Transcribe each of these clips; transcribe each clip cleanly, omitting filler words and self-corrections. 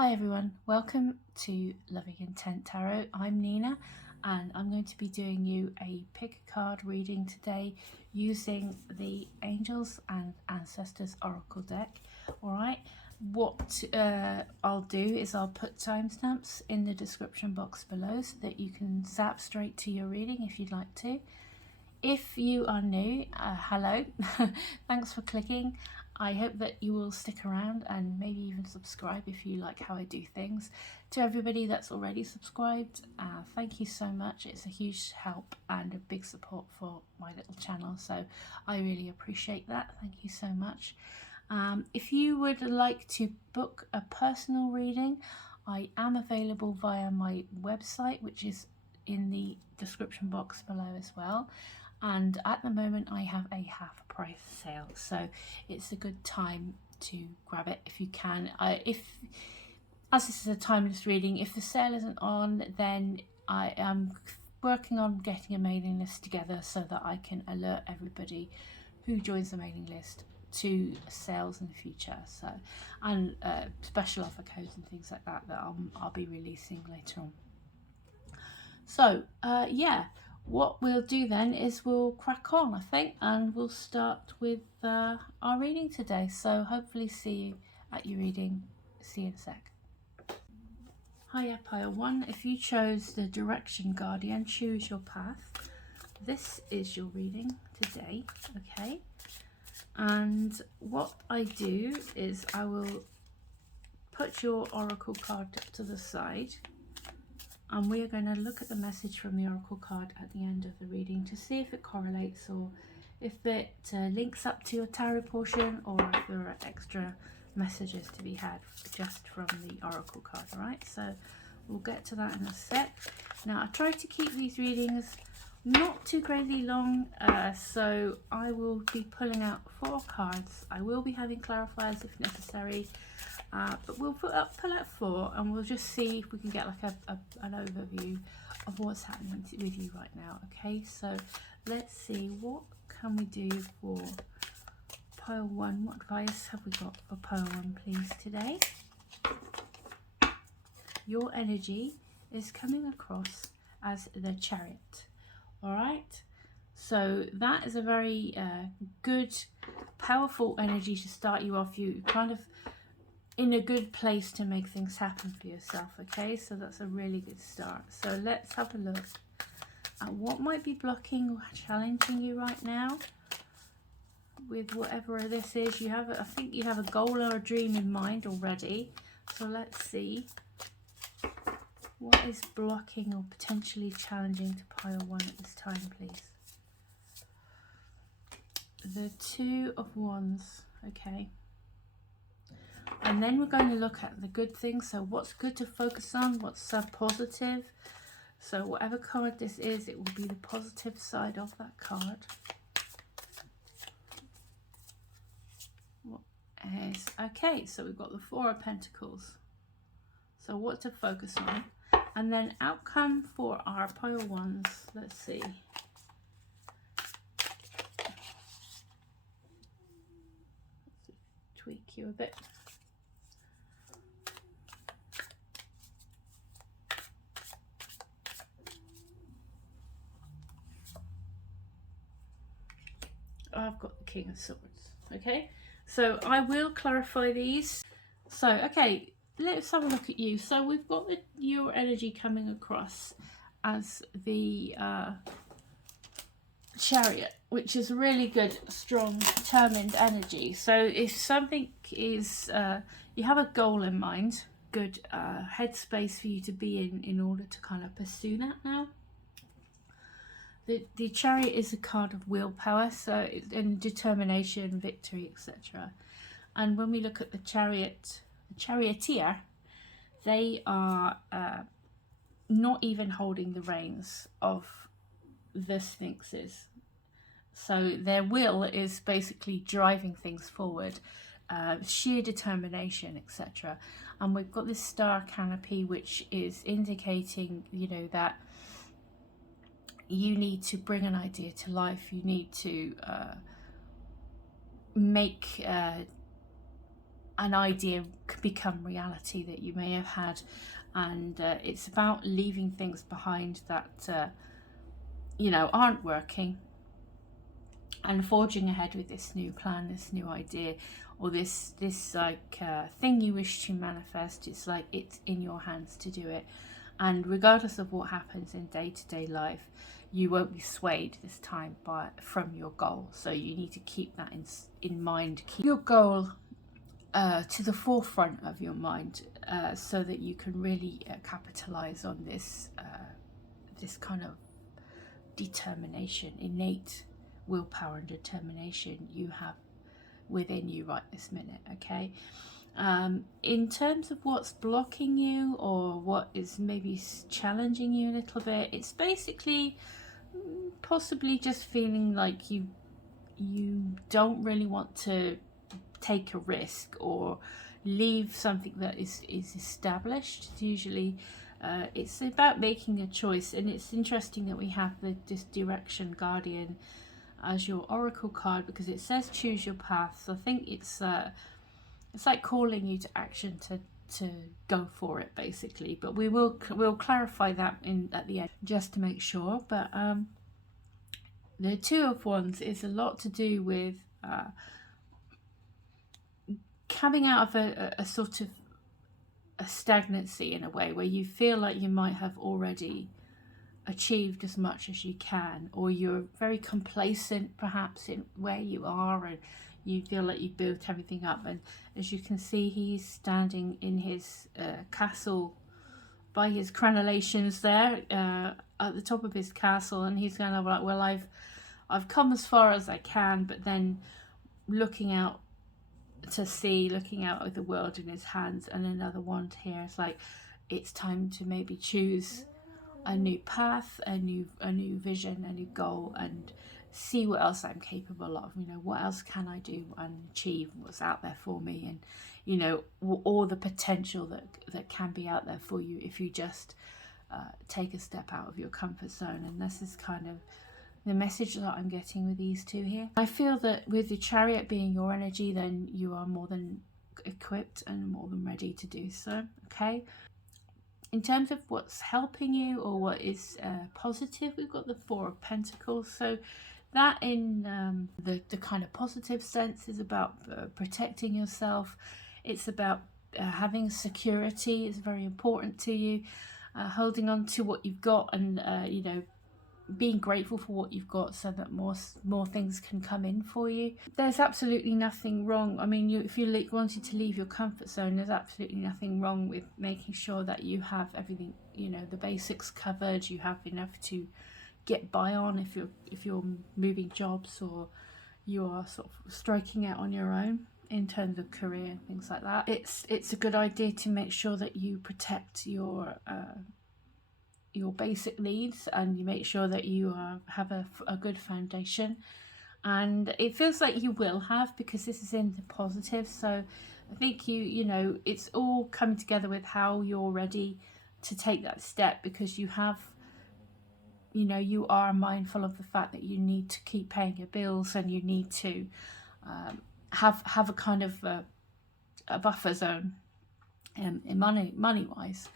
Hi everyone, welcome to Loving Intent Tarot. I'm Nina and I'm going to be doing you a pick a card reading today using the Angels and Ancestors Oracle deck. Alright, what I'll do is I'll put timestamps in the description box below so that you can zap straight to your reading if you'd like to. If you are new, hello, thanks for clicking. I hope that you will stick around and maybe even subscribe if you like how I do things. To everybody that's already subscribed, thank you so much. It's a huge help and a big support for my little channel, so I really appreciate that. Thank you so much. If you would like to book a personal reading, I am available via my website, which is in the description box below as well. And at the moment I have a half price sale, so it's a good time to grab it if you can. As this is a timeless reading, if the sale isn't on, then I am working on getting a mailing list together so that I can alert everybody who joins the mailing list to sales in the future. So, and special offer codes and things like that I'll be releasing later on. So yeah, what we'll do then is we'll crack on, I think, and we'll start with our reading today. So hopefully see you at your reading. See you in a sec. Hiya, Pile 1. If you chose the Direction Guardian, choose your path. This is your reading today, okay? And what I do is I will put your oracle card up to the side, and we are going to look at the message from the oracle card at the end of the reading to see if it correlates or if it links up to your tarot portion, or if there are extra messages to be had just from the oracle card. All right, so we'll get to that in a sec. Now I try to keep these readings not too crazy long, so I will be pulling out 4 cards. I will be having clarifiers if necessary, but we'll pull out 4 and we'll just see if we can get like an overview of what's happening with you right now. Okay, so let's see, what can we do for pile 1? What advice have we got for pile 1 please today? Your energy is coming across as the Chariot. All right, so that is a very good, powerful energy to start you off. You kind of in a good place to make things happen for yourself. Okay, so that's a really good start. So let's have a look at what might be blocking or challenging you right now with whatever this is. You have, I think you have a goal or a dream in mind already. So let's see. What is blocking or potentially challenging to pile 1 at this time, please? The 2 of Wands, okay. And then we're going to look at the good things. So what's good to focus on, what's positive. So whatever card this is, it will be the positive side of that card. What is, okay, so we've got the 4 of Pentacles. So what to focus on. And then outcome for our pile 1s. Let's see. Let's tweak you a bit. I've got the King of Swords. Okay, so I will clarify these. So, okay, let's have a look at you. So we've got your energy coming across as the Chariot, which is really good, strong, determined energy. So if something is, you have a goal in mind, good headspace for you to be in order to kind of pursue that now. The Chariot is a card of willpower, so and determination, victory, etc. And when we look at the Chariot, the Charioteer, they are not even holding the reins of the Sphinxes. So their will is basically driving things forward, sheer determination, etc. And we've got this star canopy, which is indicating, you know, that you need to bring an idea to life. You need to make an idea become reality that you may have had, and it's about leaving things behind that you know, aren't working, and forging ahead with this new plan, this new idea, or this like thing you wish to manifest. It's like it's in your hands to do it, and regardless of what happens in day-to-day life, you won't be swayed this time from your goal. So you need to keep that in mind. Keep your goal to the forefront of your mind, so that you can really capitalize on this this kind of determination, innate willpower and determination you have within you right this minute. Okay, in terms of what's blocking you or what is maybe challenging you a little bit, it's basically possibly just feeling like you don't really want to take a risk or leave something that is established. Usually it's about making a choice, and it's interesting that we have this direction guardian as your oracle card, because it says choose your path. So I think it's like calling you to action, to go for it basically, but we'll clarify that at the end just to make sure. But the Two of Wands is a lot to do with coming out of a sort of a stagnancy, in a way where you feel like you might have already achieved as much as you can, or you're very complacent perhaps in where you are, and you feel like you've built everything up. And as you can see, he's standing in his castle by his crenellations there, at the top of his castle, and he's kind of like, well, I've come as far as I can, but then looking out to sea, looking out at the world in his hands, and another wand here. It's like it's time to maybe choose a new path, a new vision, a new goal, and see what else I'm capable of. You know, what else can I do and achieve? What's out there for me, and you know, all the potential that can be out there for you if you just take a step out of your comfort zone. And this is kind of the message that I'm getting with these two here. I feel that with the Chariot being your energy, then you are more than equipped and more than ready to do so. Okay, in terms of what's helping you or what is positive, we've got the Four of Pentacles. So that in the kind of positive sense is about protecting yourself. It's about having security is very important to you, holding on to what you've got, and you know, being grateful for what you've got, so that more things can come in for you. There's absolutely nothing wrong. I mean, if you wanted to leave your comfort zone, there's absolutely nothing wrong with making sure that you have everything, you know, the basics covered. You have enough to get by on if you're moving jobs, or you are sort of striking out on your own in terms of career and things like that. It's a good idea to make sure that you protect your basic needs, and you make sure that you have a good foundation, and it feels like you will have, because this is in the positive. So I think you know, it's all coming together with how you're ready to take that step, because you have, you know, you are mindful of the fact that you need to keep paying your bills, and you need to have a kind of a buffer zone in money wise.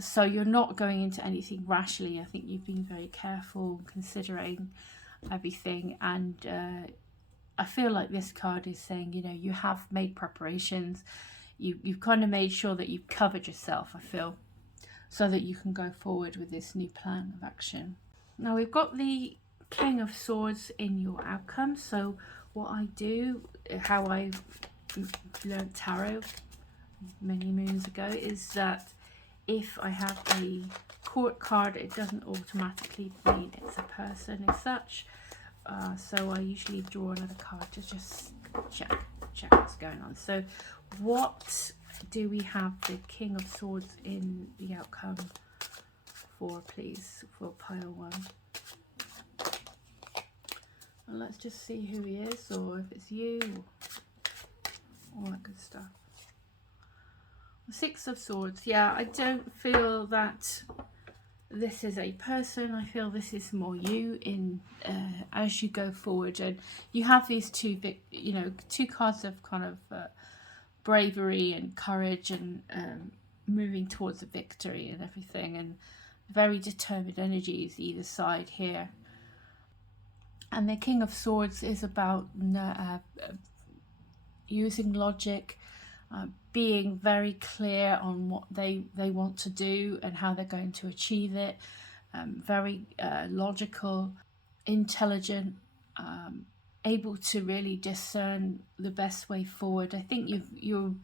So you're not going into anything rashly. I think you've been very careful considering everything, and I feel like this card is saying, you know, you have made preparations. You've kind of made sure that you've covered yourself, I feel, so that you can go forward with this new plan of action. Now we've got the King of Swords in your outcome. So what I do, how I learned tarot many moons ago, is that if I have a court card, it doesn't automatically mean it's a person as such. So I usually draw another card to just check what's going on. So what do we have the King of Swords in the outcome for, please, for pile one? And let's just see who he is, or if it's you, all that good stuff. Six of Swords. Yeah, I don't feel that this is a person. I feel this is more you in as you go forward, and you have these two cards of kind of bravery and courage, and moving towards a victory and everything, and very determined energies either side here. And the King of Swords is about using logic, being very clear on what they want to do and how they're going to achieve it. Very logical, intelligent, able to really discern the best way forward. I think your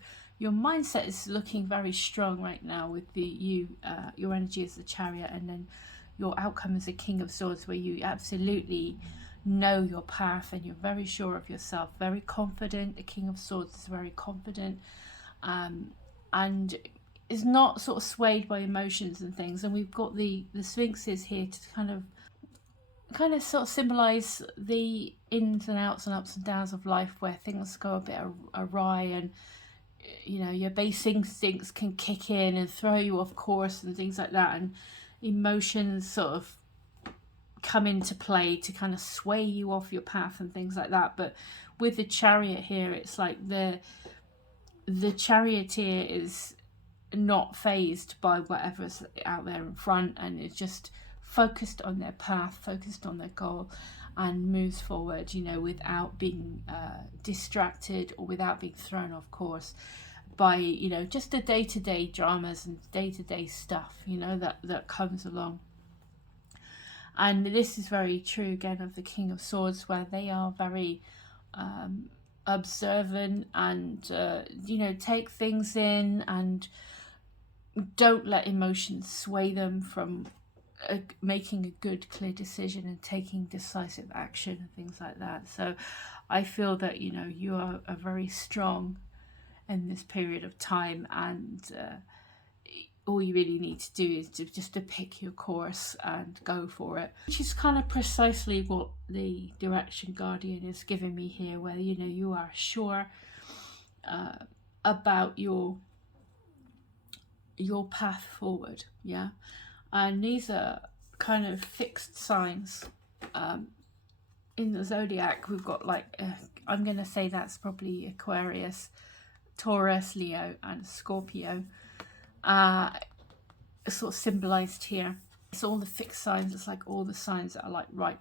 mindset is looking very strong right now with your energy as the Chariot, and then your outcome as a King of Swords, where you absolutely know your path and you're very sure of yourself, very confident. The King of Swords is very confident, and is not sort of swayed by emotions and things. And we've got the Sphinxes here to kind of sort of symbolize the ins and outs and ups and downs of life, where things go a bit awry, and your base instincts can kick in and throw you off course and things like that, and emotions sort of come into play to kind of sway you off your path and things like that. But with the Chariot here, it's like the charioteer is not phased by whatever's out there in front, and it's just focused on their path, focused on their goal, and moves forward, without being distracted or without being thrown off course by just the day-to-day dramas and day-to-day stuff that comes along. And this is very true again of the King of Swords, where they are very observant and take things in, and don't let emotions sway them from making a good, clear decision and taking decisive action and things like that. So I feel that you are very strong in this period of time, and all you really need to do is to pick your course and go for it, which is kind of precisely what the Direction Guardian is giving me here, where you are sure about your path forward. Yeah. And these are kind of fixed signs. In the zodiac, we've got I'm going to say that's probably Aquarius, Taurus, Leo, and Scorpio. Sort of symbolized here. It's all the fixed signs. It's like all the signs that are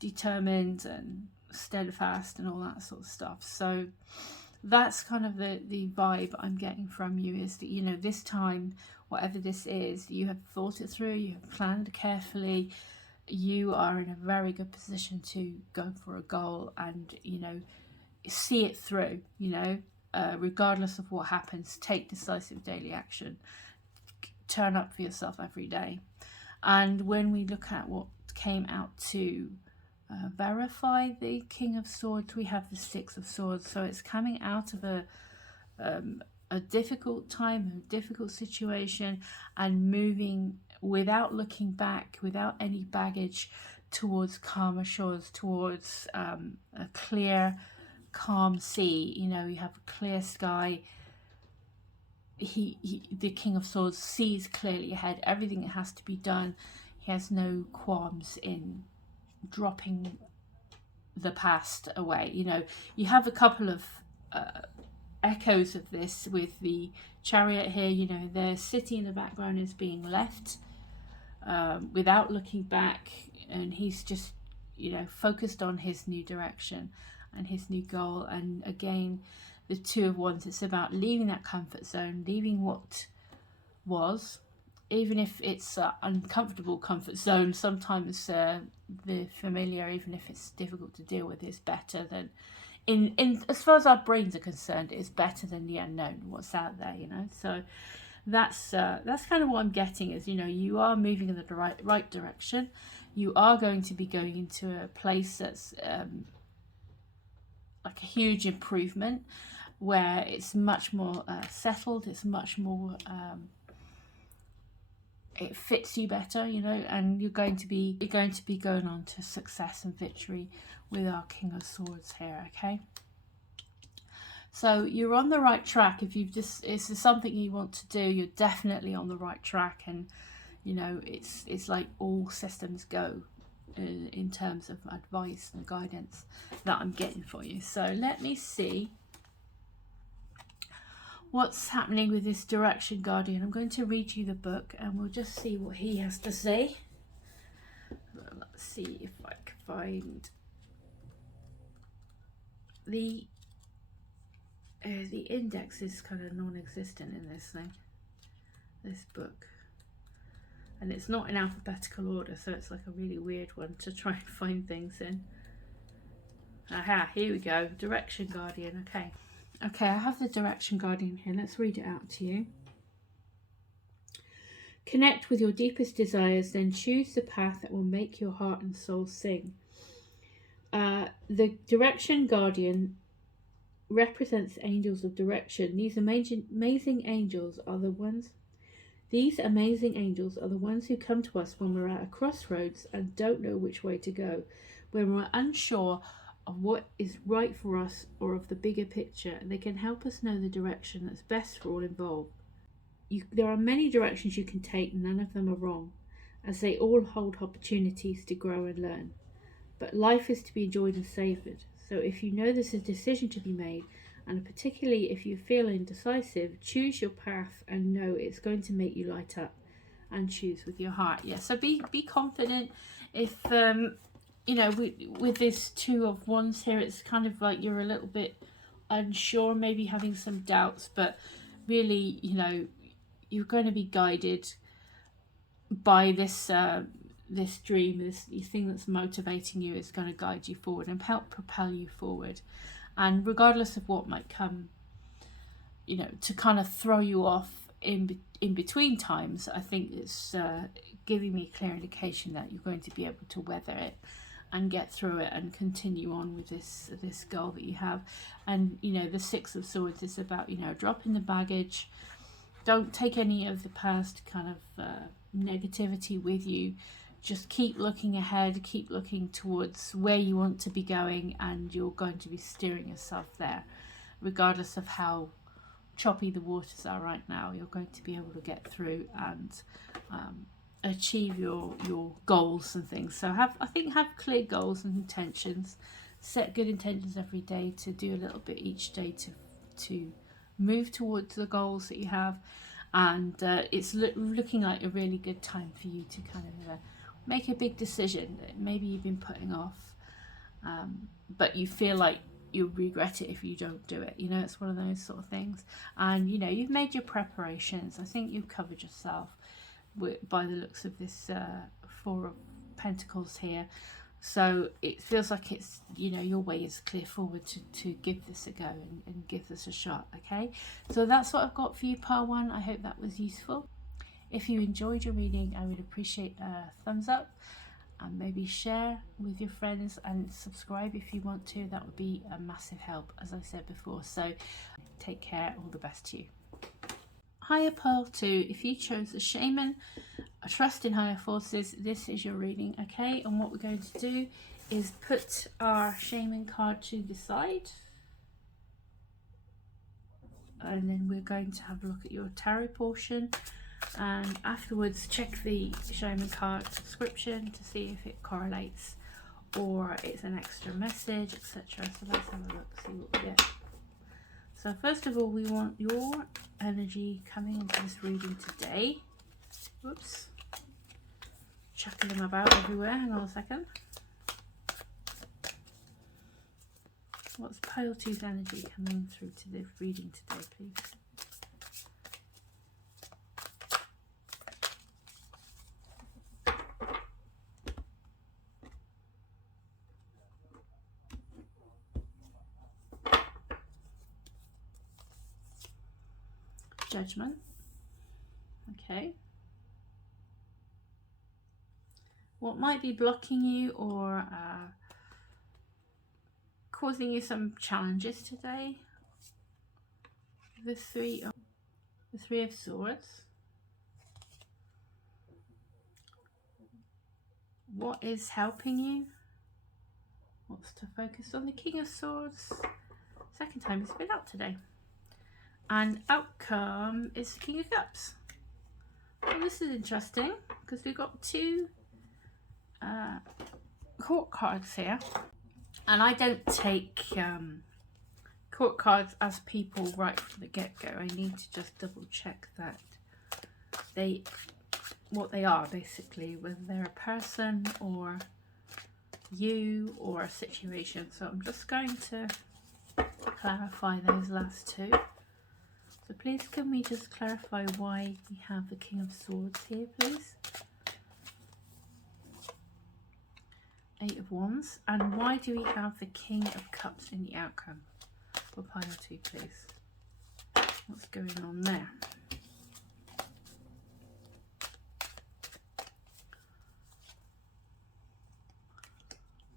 determined and steadfast and all that sort of stuff. So that's kind of the vibe I'm getting from you, is that this time, whatever this is, you have thought it through, you have planned carefully, you are in a very good position to go for a goal and see it through. Regardless of what happens, take decisive daily action, turn up for yourself every day. And when we look at what came out to verify the King of Swords, we have the Six of Swords. So it's coming out of a difficult time, a difficult situation, and moving without looking back, without any baggage, towards calmer shores, towards a clear, calm sea. You have a clear sky. The King of Swords sees clearly ahead everything that has to be done. He has no qualms in dropping the past away. You have a couple of echoes of this with the Chariot here. The city in the background is being left without looking back, and he's just focused on his new direction and his new goal. And again, the Two of Wands, it's about leaving that comfort zone, leaving what was, even if it's an uncomfortable comfort zone. Sometimes the familiar, even if it's difficult to deal with, is better than, in as far as our brains are concerned, it's better than the unknown, what's out there. So that's kind of what I'm getting, is you are moving in the right direction. You are going to be going into a place that's like a huge improvement, where it's much more settled, it's much more it fits you better, and you're going to be going on to success and victory with our King of Swords here. Okay, so you're on the right track. If it's something you want to do, you're definitely on the right track, and it's like all systems go in terms of advice and guidance that I'm getting for you. So let me see what's happening with this Direction Guardian. I'm going to read you the book and we'll just see what he has to say. Let's see if I can find the index is kind of non-existent in this book, and it's not in alphabetical order, so it's like a really weird one to try and find things in. Aha, here we go. Direction Guardian. Okay, I have the Direction Guardian here. Let's read it out to you. Connect with your deepest desires, then choose the path that will make your heart and soul sing. The Direction Guardian represents angels of direction. These amazing angels are the ones who come to us when we're at a crossroads and don't know which way to go, when we're unsure of what is right for us or of the bigger picture. They can help us know the direction that's best for all involved. There are many directions you can take, none of them are wrong, as they all hold opportunities to grow and learn. But life is to be enjoyed and savoured. So if you know there's a decision to be made, and particularly if you feel indecisive, choose your path and know it's going to make you light up, and choose with your heart. Yeah, so be confident. If you know, with this Two of Wands here, it's kind of like you're a little bit unsure, maybe having some doubts, but really, you know, you're going to be guided by this this dream, this thing that's motivating you is going to guide you forward and help propel you forward. And regardless of what might come, you know, to kind of throw you off in between times, I think it's giving me a clear indication that you're going to be able to weather it and get through it and continue on with this goal that you have. And you know, the Six of Swords is about, you know, dropping the baggage. Don't take any of the past kind of negativity with you. Just keep looking ahead, keep looking towards where you want to be going, and you're going to be steering yourself there. Regardless of how choppy the waters are right now, you're going to be able to get through and achieve your goals and things. So have clear goals and intentions. Set good intentions every day to do a little bit each day to move towards the goals that you have. And it's looking like a really good time for you to kind of make a big decision that maybe you've been putting off, but you feel like you'll regret it if you don't do it. You know, it's one of those sort of things. And you know, you've made your preparations. I think you've covered yourself by the looks of this Four of Pentacles here. So it feels like it's, you know, your way is clear forward to give this a go and give this a shot. Okay, so that's what I've got for you, part one. I hope that was useful. If you enjoyed your reading, I would appreciate a thumbs up, and maybe share with your friends, and subscribe if you want to. That would be a massive help, as I said before. So take care, all the best to you. Higher Pearl 2, if you chose the Shaman, a trust in higher forces, this is your reading. Okay, and what we're going to do is put our Shaman card to the side, and then we're going to have a look at your tarot portion, and afterwards check the Shaman card description to see if it correlates or it's an extra message, etc. So let's have a look, see what we get. So first of all, we want your energy coming into this reading today. Whoops, chucking them about everywhere. Hang on a second. What's Pale 2's energy coming through to the reading today, please? Judgment. Okay. What might be blocking you or causing you some challenges today? The Three of Swords. What is helping you? What's to focus on? The King of Swords. Second time it's been out today. And outcome is the King of Cups. Well, this is interesting because we've got two court cards here, and I don't take court cards as people right from the get-go. I need to just double check that what they are, basically, whether they're a person or you or a situation. So I'm just going to clarify those last two. So please can we just clarify why we have the King of Swords here, please? Eight of Wands. And why do we have the King of Cups in the outcome? For pile two, please. What's going on there?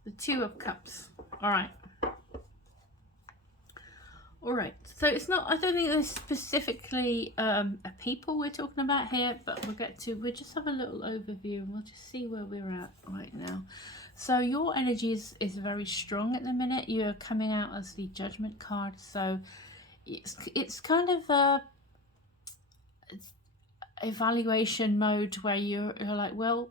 The Two of Cups. All right. All right. So it's not, I don't think there's specifically a people we're talking about here, but we'll just have a little overview and we'll just see where we're at right now. So your energy is very strong at the minute. You're coming out as the Judgment card. So it's kind of a evaluation mode where you're like, well,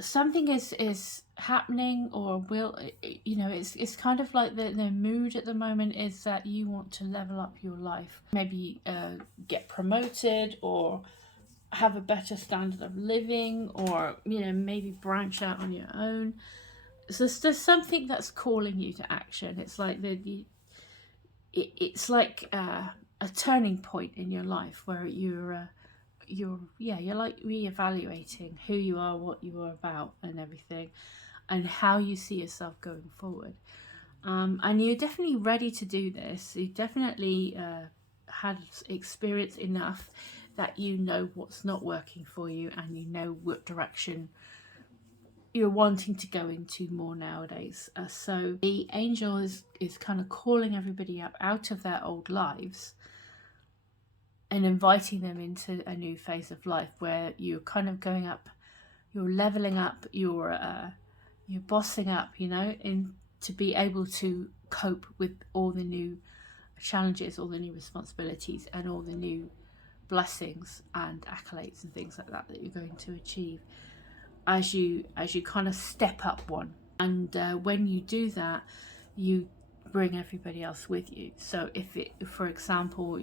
something is happening, or will, you know, it's kind of like the mood at the moment is that you want to level up your life, maybe get promoted or have a better standard of living, or, you know, maybe branch out on your own. So there's something that's calling you to action. It's like it's like a turning point in your life where you're like reevaluating who you are, what you are about, and everything, and how you see yourself going forward. And you're definitely ready to do this. You definitely had experience enough that you know what's not working for you, and you know what direction you're wanting to go into more nowadays. So the angel is kind of calling everybody up out of their old lives and inviting them into a new phase of life where you're kind of going up, you're leveling up, you're bossing up, you know, to be able to cope with all the new challenges, all the new responsibilities, and all the new blessings and accolades and things like that you're going to achieve as you kind of step up one. And when you do that, you bring everybody else with you. So if for example,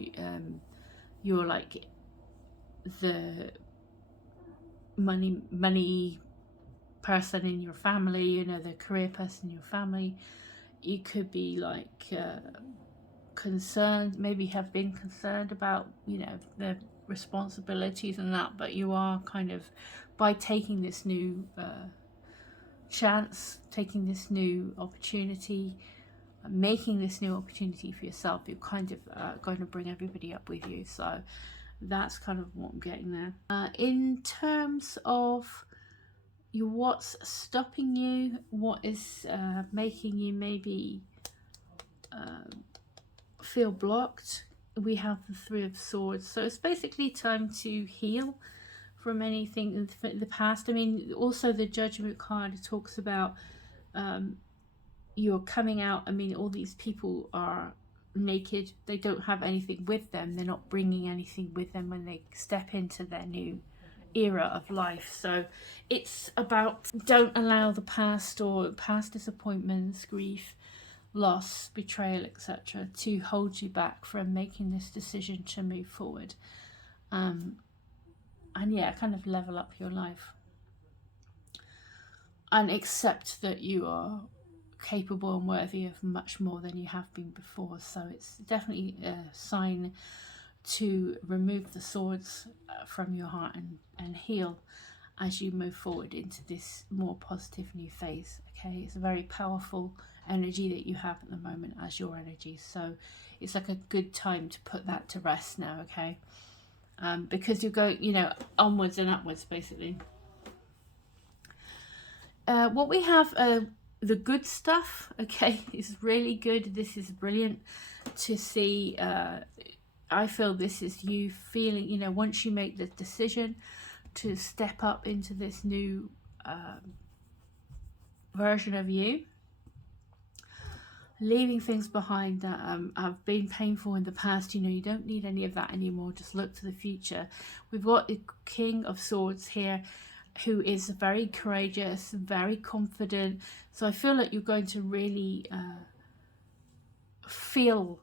you're like the money person in your family, you know, the career person in your family, you could be like concerned, maybe have been concerned about, you know, the responsibilities and that, but you are kind of, by taking this new chance, taking this new opportunity, making this new opportunity for yourself, you're kind of going to bring everybody up with you. So that's kind of what I'm getting there. In terms of what's stopping you, what is making you maybe feel blocked, we have the Three of Swords. So it's basically time to heal from anything in the past. I mean, also the Judgment card talks about you're coming out. I mean, all these people are naked. They don't have anything with them. They're not bringing anything with them when they step into their new era of life. So it's about, don't allow the past or past disappointments, grief, loss, betrayal, etc. to hold you back from making this decision to move forward. And yeah, kind of level up your life and accept that you are capable and worthy of much more than you have been before. So it's definitely a sign to remove the swords from your heart and heal as you move forward into this more positive new phase. Okay, it's a very powerful energy that you have at the moment as your energy, so it's like a good time to put that to rest now. Okay, because you're going, you know, onwards and upwards basically. What we have, the good stuff, okay, is really good. This is brilliant to see. I feel this is you feeling, you know, once you make the decision to step up into this new version of you, leaving things behind that have been painful in the past. You know, you don't need any of that anymore. Just look to the future. We've got the King of Swords here, who is very courageous, very confident. So I feel like you're going to really feel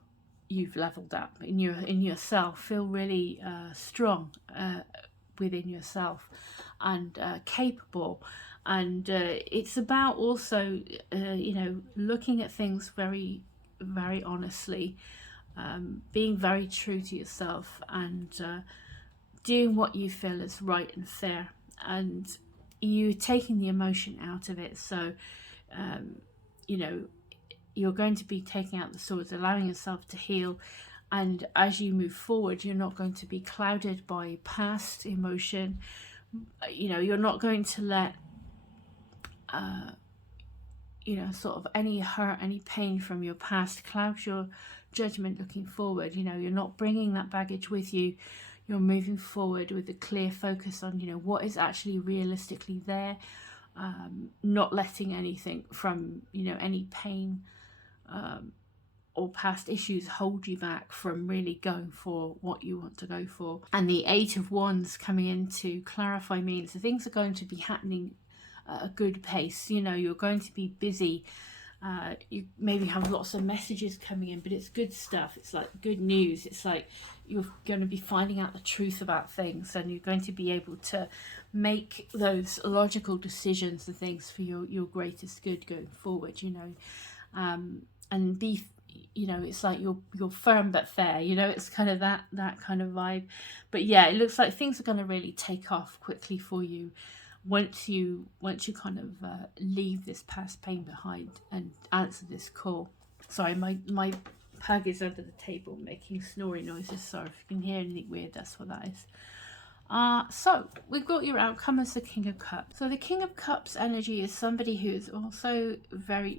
you've leveled up in yourself, feel really strong within yourself, and capable. And it's about also looking at things very, very honestly, being very true to yourself, and doing what you feel is right and fair, and you taking the emotion out of it. So you know you're going to be taking out the swords, allowing yourself to heal, and as you move forward, you're not going to be clouded by past emotion. You're not going to let sort of any hurt, any pain from your past cloud your judgment looking forward. You're not bringing that baggage with you. You're moving forward with a clear focus on what is actually realistically there, not letting anything from any pain or past issues hold you back from really going for what you want to go for. And the Eight of Wands coming in to clarify means that things are going to be happening at a good pace. You're going to be busy. You maybe have lots of messages coming in, but it's good stuff. It's like good news. It's like you're going to be finding out the truth about things, and you're going to be able to make those logical decisions and things for your greatest good going forward. And be, it's like you're firm but fair. It's kind of that kind of vibe. But yeah, it looks like things are going to really take off quickly for you once you kind of leave this past pain behind and answer this call. Sorry, my pug is under the table making snoring noises, so if you can hear anything weird, that's what that is. So we've got your outcome as the King of Cups. So the King of Cups energy is somebody who is also very,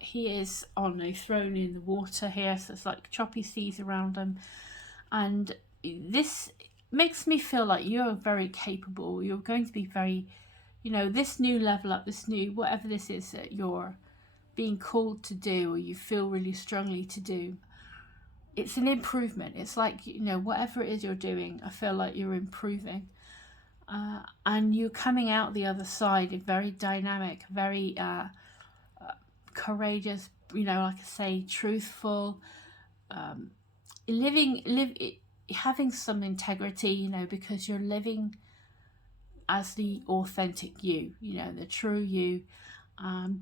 he is on a throne in the water here, so it's like choppy seas around him, and this makes me feel like you're very capable. You're going to be very, this new level up, this new, whatever this is that you're being called to do, or you feel really strongly to do, it's an improvement. It's like, whatever it is you're doing, I feel like you're improving. And you're coming out the other side very dynamic, very courageous, like I say, truthful, having some integrity, because you're living as the authentic you, the true you,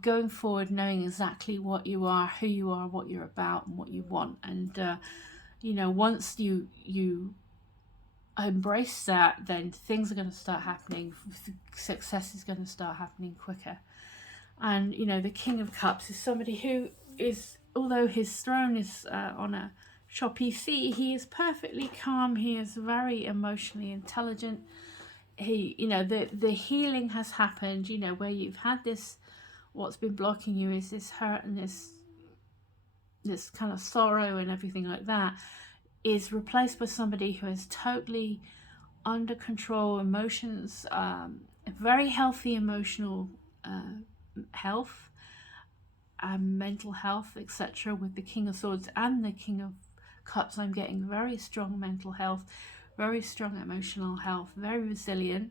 going forward knowing exactly what you are, who you are, what you're about, and what you want. And once you embrace that, then things are going to start happening. Success is going to start happening quicker. And the King of Cups is somebody who is, although his throne is on a choppy sea, he is perfectly calm. He is very emotionally intelligent. He, the healing has happened, where you've had this, what's been blocking you is this hurt and this kind of sorrow and everything like that, is replaced by somebody who is totally under control, emotions, very healthy emotional health, mental health, etc. With the King of Swords and the King of Cups, I'm getting very strong mental health, very strong emotional health, very resilient,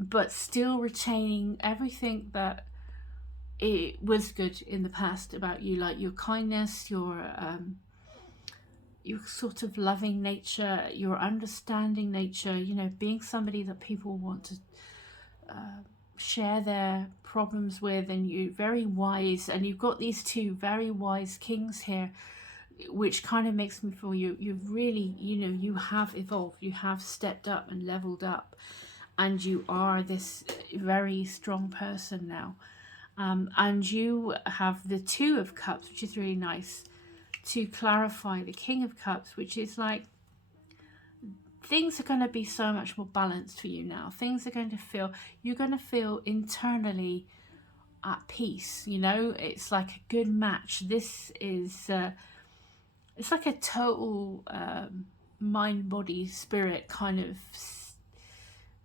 but still retaining everything that it was good in the past about you, like your kindness, your sort of loving nature, your understanding nature, being somebody that people want to share their problems with, and you're very wise, and you've got these two very wise kings here, which kind of makes me feel you've really, you have evolved, you have stepped up and leveled up, and you are this very strong person now. And you have the Two of Cups, which is really nice to clarify the King of Cups, which is like things are going to be so much more balanced for you now. Things are going to feel, you're going to feel internally at peace. It's like a good match. This is it's like a total mind, body, spirit kind of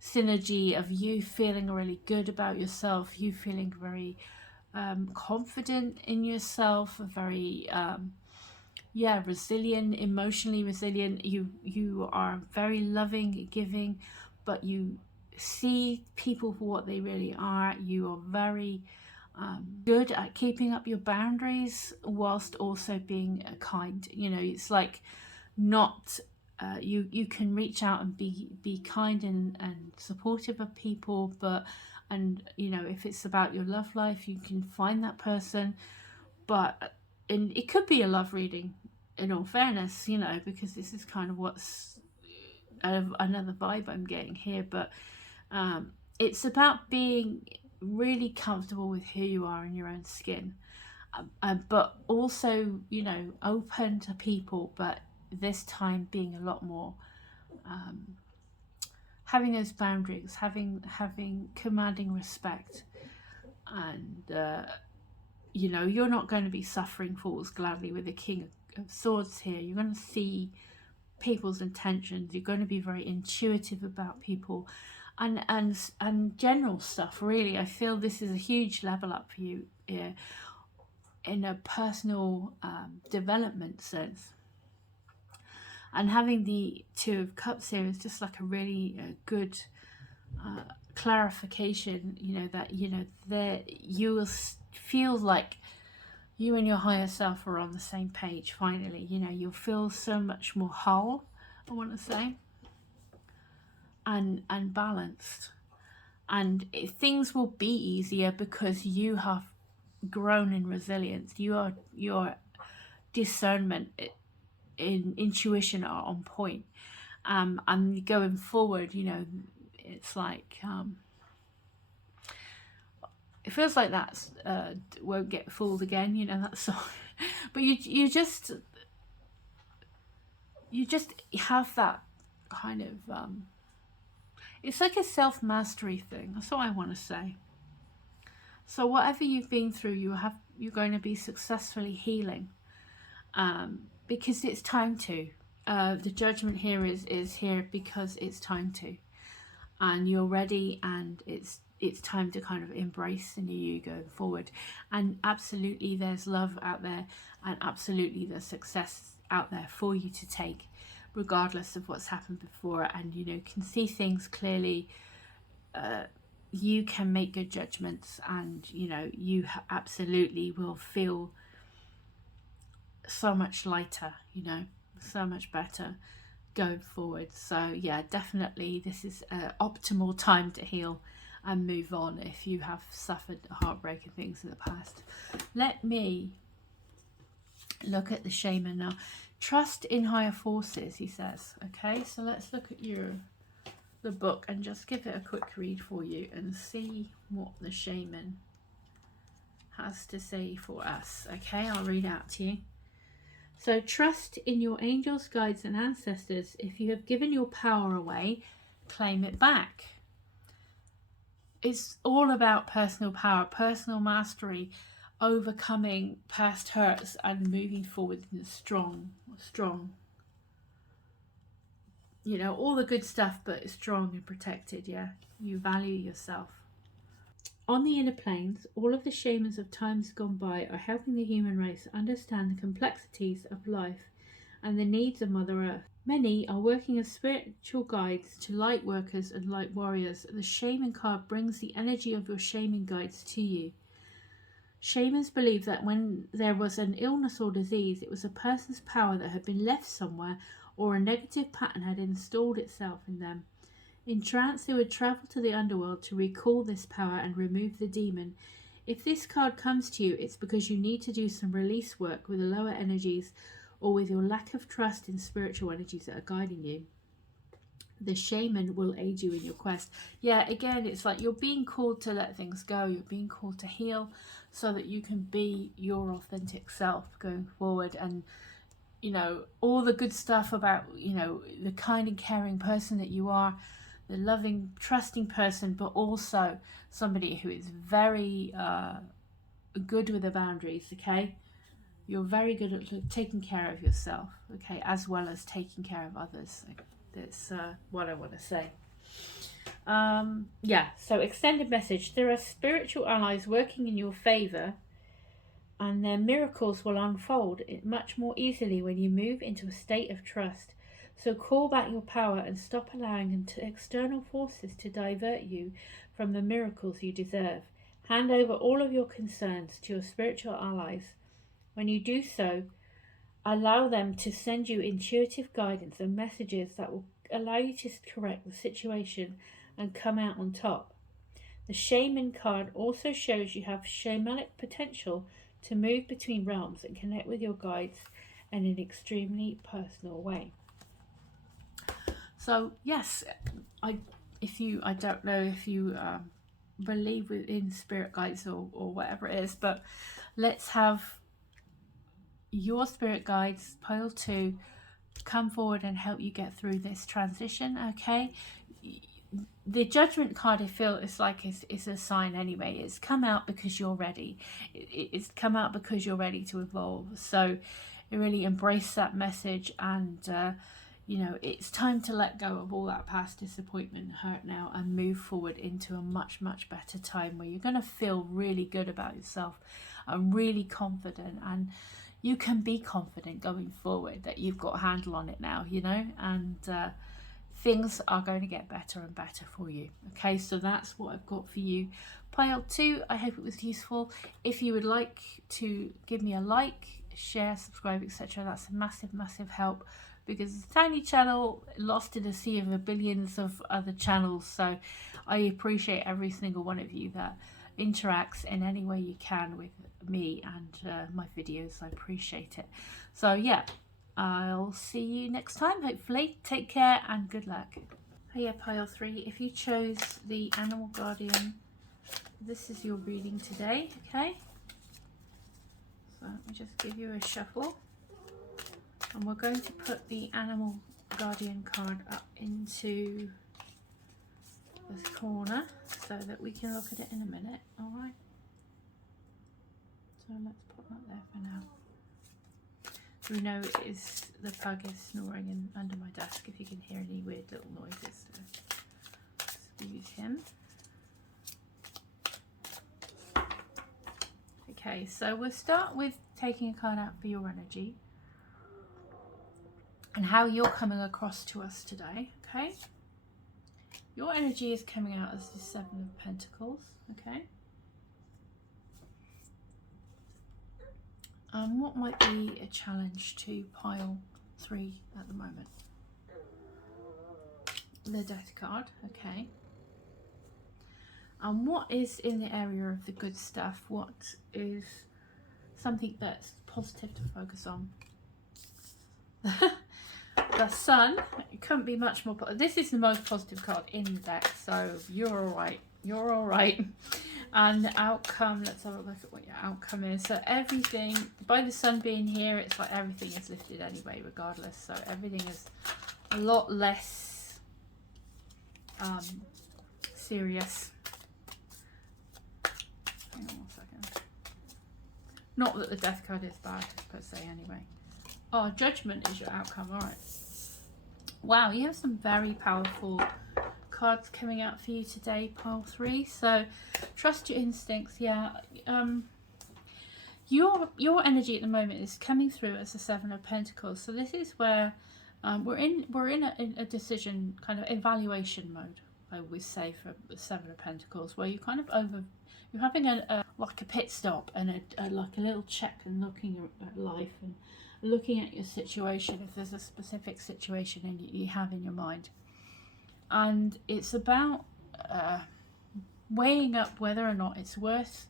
synergy of you feeling really good about yourself, you feeling very confident in yourself, very resilient, emotionally resilient. You are very loving, giving, but you see people for what they really are. You are very good at keeping up your boundaries whilst also being kind. You know, it's like not you can reach out and be kind and supportive of people, but and you know, if it's about your love life, you can find that person. But and it could be a love reading, in all fairness, you know, because this is kind of what's another vibe I'm getting here. But it's about being really comfortable with who you are in your own skin, but also, you know, open to people, but this time being a lot more having those boundaries, having commanding respect, and you know, you're not going to be suffering fools gladly with the King of Swords here. You're going to see people's intentions. You're going to be very intuitive about people, and general stuff. Really, I feel this is a huge level up for you in a personal development sense. And having the Two of Cups here is just like a really good clarification. You know, that you know that you will feel like you and your higher self are on the same page finally. You know, you'll feel so much more whole, I want to say, and balanced, and things will be easier because you have grown in resilience. Your discernment in intuition are on point, and going forward, you know, it's like it feels like that's won't get fooled again, you know, that song. But you just have that kind of it's like a self-mastery thing. That's what I want to say. So whatever you've been through, you're going to be successfully healing, because it's time to. The judgment here is here because it's time to, and you're ready, and it's time to kind of embrace the new you going forward. And absolutely there's love out there, and absolutely there's success out there for you to take, regardless of what's happened before. And you know, can see things clearly. You can make good judgments, and you know, you absolutely will feel so much lighter, you know, so much better going forward. So yeah, definitely this is an optimal time to heal and move on if you have suffered heartbreaking things in the past. Let me look at the shaman now. Trust in higher forces, he says. Okay, so let's look at the book and just give it a quick read for you and see what the shaman has to say for us. Okay, I'll read out to you. So trust in your angels, guides and ancestors. If you have given your power away, claim it back. It's all about personal power, personal mastery, overcoming past hurts and moving forward in a strong, you know, all the good stuff, but strong and protected. Yeah, you value yourself. On the inner planes, all of the shamans of times gone by are helping the human race understand the complexities of life and the needs of Mother Earth. Many are working as spiritual guides to light workers and light warriors. The shaman card brings the energy of your shaman guides to you. Shamans believe that when there was an illness or disease, it was a person's power that had been left somewhere, or a negative pattern had installed itself in them. In trance, they would travel to the underworld to recall this power and remove the demon. If this card comes to you, it's because you need to do some release work with the lower energies, or with your lack of trust in spiritual energies that are guiding you. The shaman will aid you in your quest. Yeah, again, it's like you're being called to let things go. You're being called to heal so that you can be your authentic self going forward. And you know, all the good stuff about, you know, the kind and caring person that you are, the loving, trusting person, but also somebody who is very good with the boundaries. Okay, you're very good at taking care of yourself, okay, as well as taking care of others. That's what I want to say. Yeah, so extended message. There are spiritual allies working in your favor, and their miracles will unfold much more easily when you move into a state of trust. So call back your power and stop allowing external forces to divert you from the miracles you deserve. Hand over all of your concerns to your spiritual allies. When you do so, allow them to send you intuitive guidance and messages that will allow you to correct the situation and come out on top. The Shaman card also shows you have shamanic potential to move between realms and connect with your guides in an extremely personal way. So yes, I don't know if you believe in spirit guides or whatever it is, but let's have your spirit guides, pile 2, come forward and help you get through this transition. Okay, the Judgment card, I feel, is like it's a sign anyway. It's come out because you're ready. It's come out because you're ready to evolve. So you really embrace that message, and you know, it's time to let go of all that past disappointment and hurt now and move forward into a much better time where you're going to feel really good about yourself and really confident, and you can be confident going forward that you've got a handle on it now, you know, and things are going to get better and better for you. Okay, so that's what I've got for you. Pile 2, I hope it was useful. If you would like to give me a like, share, subscribe, etc., that's a massive help, because it's a tiny channel lost in a sea of billions of other channels. So I appreciate every single one of you that interacts in any way you can with me and my videos. I appreciate it. So yeah, I'll see you next time, hopefully. Take care and good luck. Hiya, pile 3. If you chose the Animal Guardian, this is your reading today, okay? So let me just give you a shuffle. And we're going to put the Animal Guardian card up into this corner so that we can look at it in a minute, alright? So let's put that there for now. Bruno the pug is snoring under my desk, if you can hear any weird little noises. So excuse him. Okay, so we'll start with taking a card out for your energy and how you're coming across to us today, okay? Your energy is coming out as the 7 of Pentacles, okay? What might be a challenge to pile 3 at the moment? The Death card, okay. And what is in the area of the good stuff? What is something that's positive to focus on? The Sun, it couldn't be much more positive. This is the most positive card in the deck, so you're alright. You're alright. And the outcome, let's have a look at what your outcome is. So everything, by the Sun being here, it's like everything is lifted anyway, regardless. So everything is a lot less serious. Hang on 1 second. Not that the Death card is bad, per se, anyway. Oh, Judgment is your outcome, alright. Wow, you have some very powerful cards coming out for you today, pile 3. So trust your instincts. Yeah, your energy at the moment is coming through as the 7 of Pentacles. So this is where we're in a decision kind of evaluation mode, I would say, for the 7 of Pentacles, where you kind of you're having like a pit stop and like a little check and looking at life and looking at your situation, if there's a specific situation you have in your mind. And it's about weighing up whether or not it's worth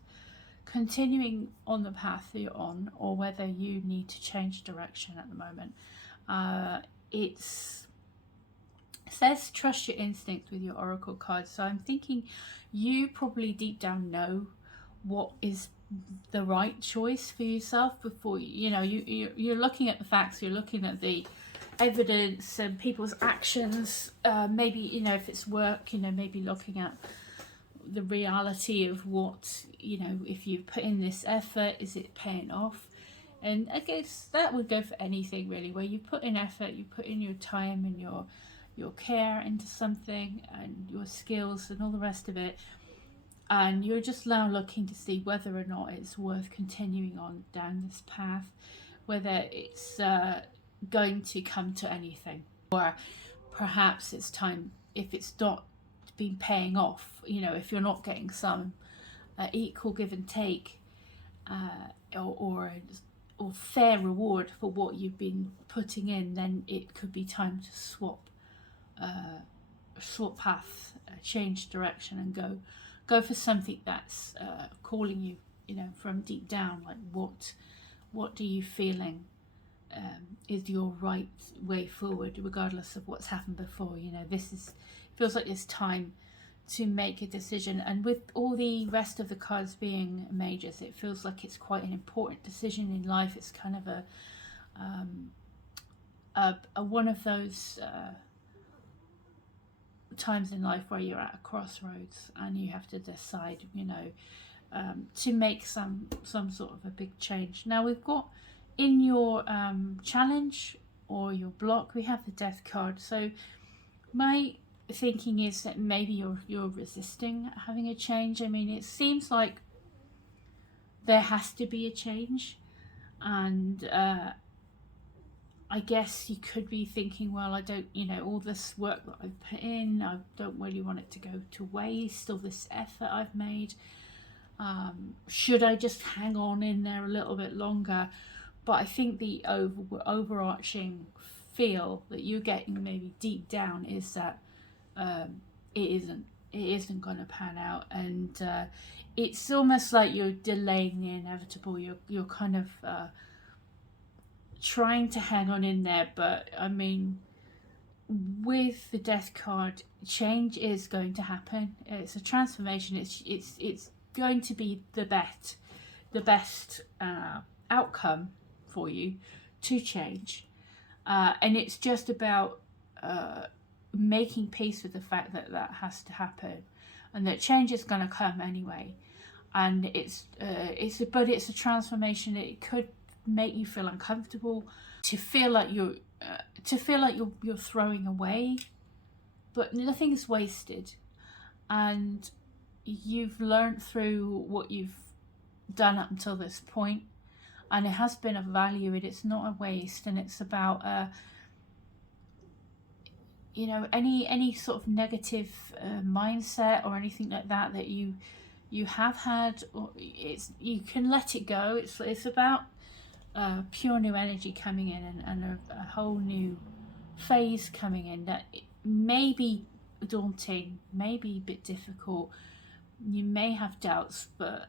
continuing on the path that you're on, or whether you need to change direction at the moment. It says trust your instincts with your oracle cards. So I'm thinking you probably deep down know what is the right choice for yourself before you're looking at the facts, you're looking at the evidence and people's actions. Maybe, you know, if it's work, you know, maybe looking at the reality of what, you know, if you put in this effort, is it paying off? And I guess that would go for anything really, where you put in effort, you put in your time and your care into something and your skills and all the rest of it, and you're just now looking to see whether or not it's worth continuing on down this path, whether it's going to come to anything, or perhaps it's time, if it's not been paying off, you know, if you're not getting some equal give and take, or fair reward for what you've been putting in, then it could be time to swap paths, change direction, and go for something that's calling you, from deep down. Like what are you feeling is your right way forward, regardless of what's happened before. Feels like it's time to make a decision. And with all the rest of the cards being majors, it feels like it's quite an important decision in life. It's kind of a one of those times in life where you're at a crossroads and you have to decide, to make some sort of a big change. Now we've got in your challenge or your block, we have the Death card. So my thinking is that maybe you're resisting having a change. I mean, it seems like there has to be a change, and I guess you could be thinking, well, I don't, all this work that I've put in, I don't really want it to go to waste, all this effort I've made. Should I just hang on in there a little bit longer? But I think the overarching feel that you're getting maybe deep down is that it isn't going to pan out, and it's almost like you're delaying the inevitable. You're kind of trying to hang on in there, but I mean, with the Death card, change is going to happen. It's a transformation. It's going to be the best outcome for you to change, and it's just about making peace with the fact that has to happen, and that change is going to come anyway. And it's a transformation. It could make you feel uncomfortable, to feel like you're throwing away, but nothing is wasted, and you've learned through what you've done up until this point, and it has been of value, and it's not a waste. And it's about any sort of negative mindset or anything like that you have had, or you can let it go. It's about pure new energy coming in, and a whole new phase coming in that may be daunting, may be a bit difficult. You may have doubts, but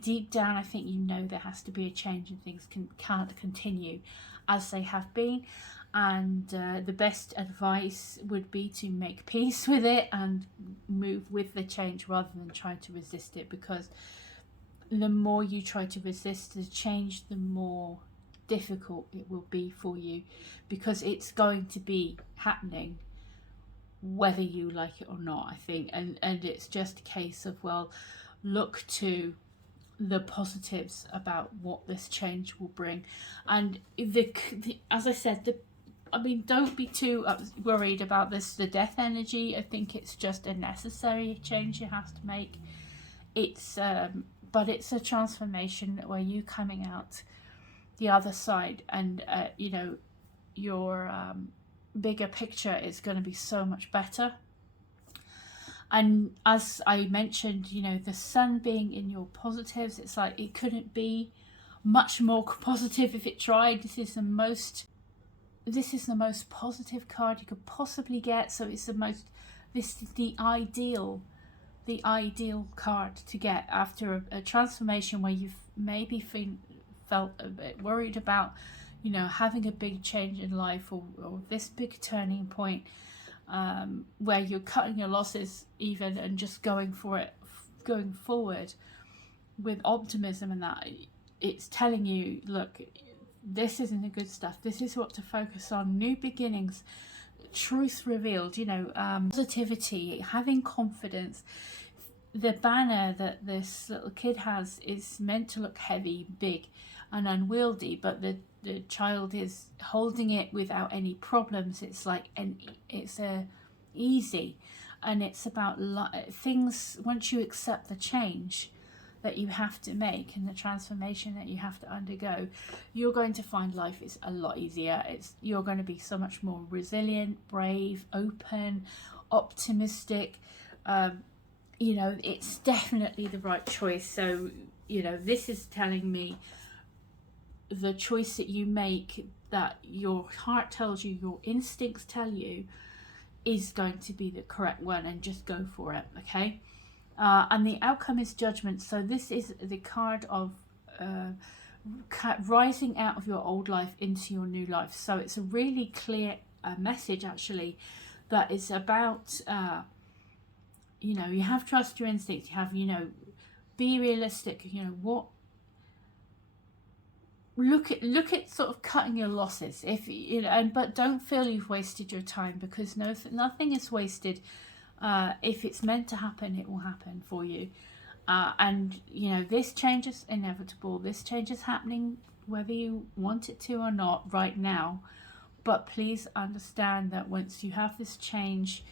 deep down I think there has to be a change, and things can't continue as they have been. And the best advice would be to make peace with it and move with the change rather than try to resist it, because the more you try to resist the change, the more difficult it will be for you, because it's going to be happening whether you like it or not, I think. And it's just a case of, well, look to the positives about what this change will bring. And as I said, don't be too worried about the death energy. I think it's just a necessary change you have to make. But it's a transformation where you coming out the other side, and your bigger picture is going to be so much better. And as I mentioned, the sun being in your positives, it's like it couldn't be much more positive if it tried. This is the most positive card you could possibly get. So this is the ideal card to get after a transformation where you've maybe felt a bit worried about, having a big change in life, or this big turning point, where you're cutting your losses even, and just going for it, going forward with optimism. And that it's telling you, look, this isn't the good stuff. This is what to focus on. New beginnings, truth revealed, positivity, having confidence. The banner that this little kid has is meant to look heavy, big and unwieldy, but the child is holding it without any problems. It's like it's easy, and it's about things. Once you accept the change that you have to make and the transformation that you have to undergo, you're going to find life is a lot easier. You're going to be so much more resilient, brave, open, optimistic. you know, it's definitely the right choice. So, you know, this is telling me the choice that you make, that your heart tells you, your instincts tell you, is going to be the correct one, and just go for it, okay? And the outcome is judgment. So this is the card of rising out of your old life into your new life. So it's a really clear message, actually, that is about, you know, you have trust your instincts, you have, you know, be realistic, you know, what, look at sort of cutting your losses, if you know, and but don't feel you've wasted your time, because nothing is wasted. If it's meant to happen, it will happen for you. And you know, this change is inevitable. This change is happening whether you want it to or not right now. But please understand that once you have this change,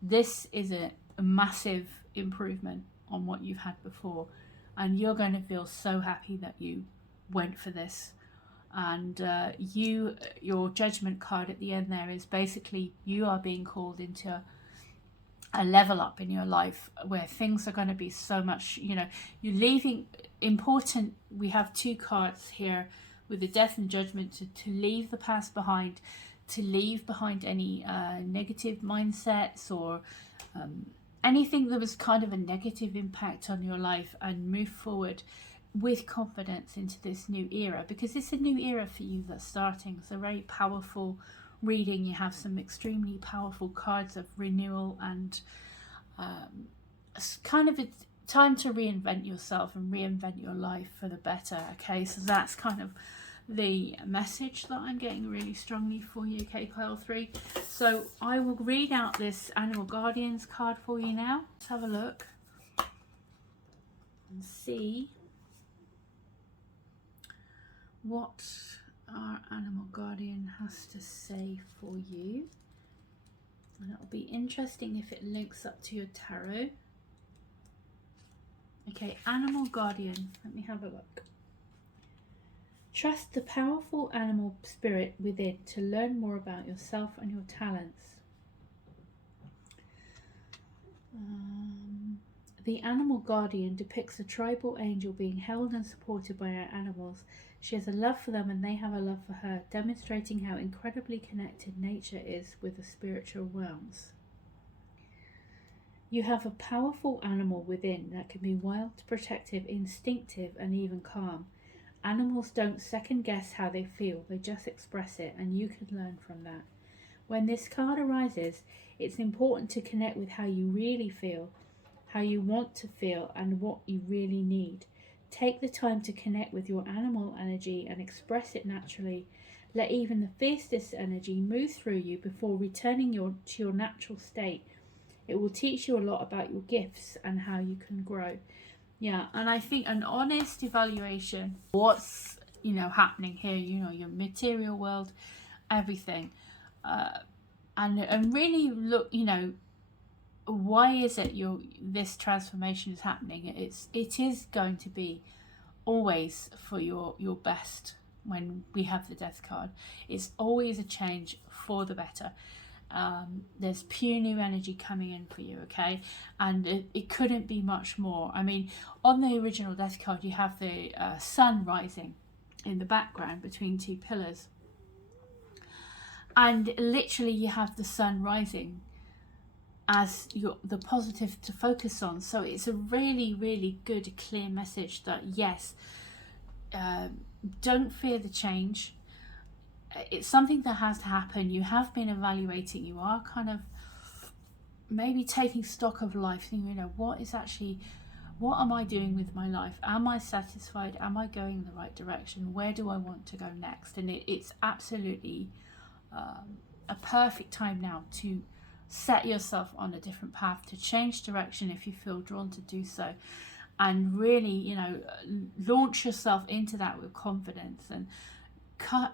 this is a massive improvement on what you've had before, and you're going to feel so happy that you went for this. And your judgment card at the end there is basically you are being called into a level up in your life where things are going to be so much, you know, you're leaving important. We have two cards here with the death and judgment, to leave the past behind, to leave behind any negative mindsets or anything that was kind of a negative impact on your life, and move forward with confidence into this new era, because it's a new era for you that's starting. It's a very powerful reading. You have some extremely powerful cards of renewal, and it's kind of a time to reinvent yourself and reinvent your life for the better. Okay, so that's kind of the message that I'm getting really strongly for you, okay, pile 3. So I will read out this Animal Guardians card for you now. Let's have a look and see what our animal guardian has to say for you. And it'll be interesting if it links up to your tarot. Okay, animal guardian, let me have a look. Trust the powerful animal spirit within to learn more about yourself and your talents. The animal guardian depicts a tribal angel being held and supported by her animals. She has a love for them and they have a love for her, demonstrating how incredibly connected nature is with the spiritual realms. You have a powerful animal within that can be wild, protective, instinctive, and even calm. Animals don't second guess how they feel, they just express it, and you can learn from that. When this card arises, it's important to connect with how you really feel, how you want to feel, and what you really need. Take the time to connect with your animal energy and express it naturally. Let even the fiercest energy move through you before returning to your natural state. It will teach you a lot about your gifts and how you can grow. Yeah, and I think an honest evaluation, what's, you know, happening here, you know, your material world, everything, and really look, you know, why is it this transformation is happening? It is going to be always for your best. When we have the death card, it's always a change for the better. There's pure new energy coming in for you, okay, and it couldn't be much more. I mean, on the original death card you have the sun rising in the background between two pillars, and literally you have the sun rising as the positive to focus on. So it's a really, really good, clear message that yes, don't fear the change. It's something that has to happen. You have been evaluating, you are kind of maybe taking stock of life, thinking, you know, what am I doing with my life? Am I satisfied? Am I going in the right direction? Where do I want to go next? And it's absolutely a perfect time now to set yourself on a different path, to change direction if you feel drawn to do so, and really, you know, launch yourself into that with confidence, and cut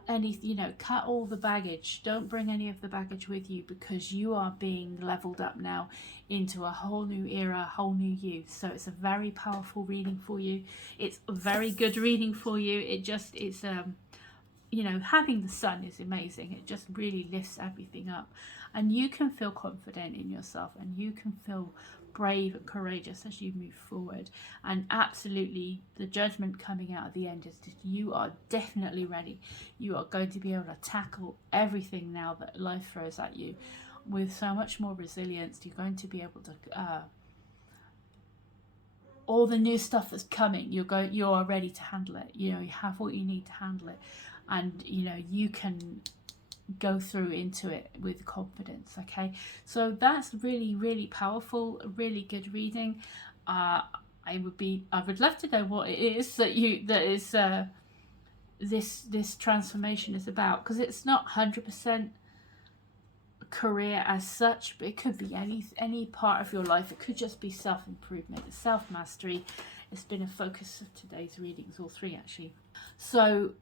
all the baggage. Don't bring any of the baggage with you, because you are being leveled up now into a whole new era, a whole new you. So it's a very powerful reading for you. It's a very good reading for you. It's you know, having the sun is amazing. It just really lifts everything up, and you can feel confident in yourself, and you can feel brave and courageous as you move forward. And absolutely, the judgment coming out at the end is that you are definitely ready. You are going to be able to tackle everything now that life throws at you with so much more resilience. You're going to be able to all the new stuff that's coming, you are ready to handle it. You know, you have what you need to handle it, and you know you can go through into it with confidence. Okay, so that's really, really powerful, really good reading. I would love to know what it is that this transformation is about, because it's not 100% career as such, but it could be any part of your life. It could just be self-improvement, self-mastery. It's been a focus of today's readings, all three actually. So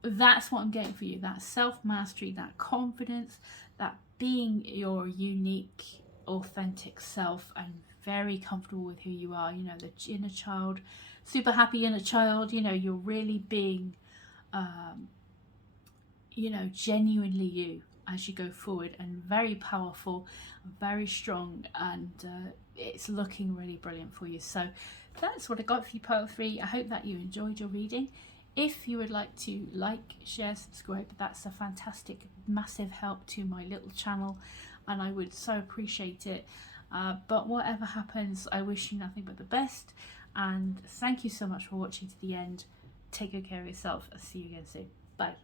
that's what I'm getting for you, that self-mastery, that confidence, that being your unique, authentic self and very comfortable with who you are. You know, the inner child, super happy inner child. You know, you're really being you know, genuinely you as you go forward, and very powerful, very strong, and it's looking really brilliant for you. So that's what I got for you, Pile 3. I hope that you enjoyed your reading. If you would like to like, share, subscribe, that's a fantastic, massive help to my little channel, and I would so appreciate it. But whatever happens, I wish you nothing but the best, and thank you so much for watching to the end. Take good care of yourself. I'll see you again soon. Bye.